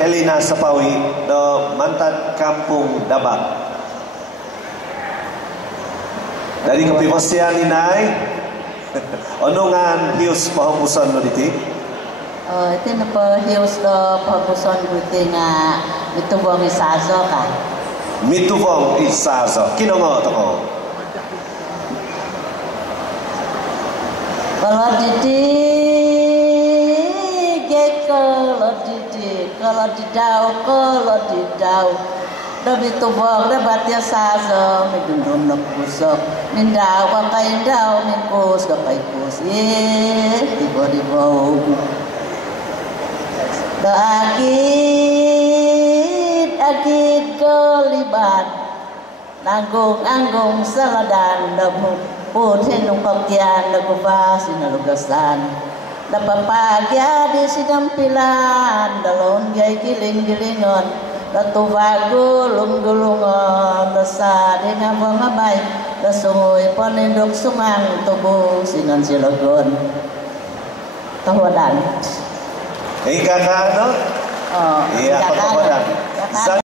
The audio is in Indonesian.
Helena Sapawi do mantan Kampung Dabak. Dari kepiwasian inay onungan hius pahamusan no diti. Itu napa hius do pahamusan buti nga mitubong isazo ka. Mitubong isazo. Kinongo toko. Kalau didi kalau didau dami tubong na batya sazo may dundun na pusok mindaw ka kay daw may kus ka kay kus dibo da akit koliban nanggung saladan da putin nung pagyan da kuba sinalugasan napapagya di sinampilan dalon gay giling-gilingon natuwa gulong-gulungon nasa di nga mga bay nasungoy panindok sumang tubo sinan silagon tawadan Ika ka ano? iya pagkawadan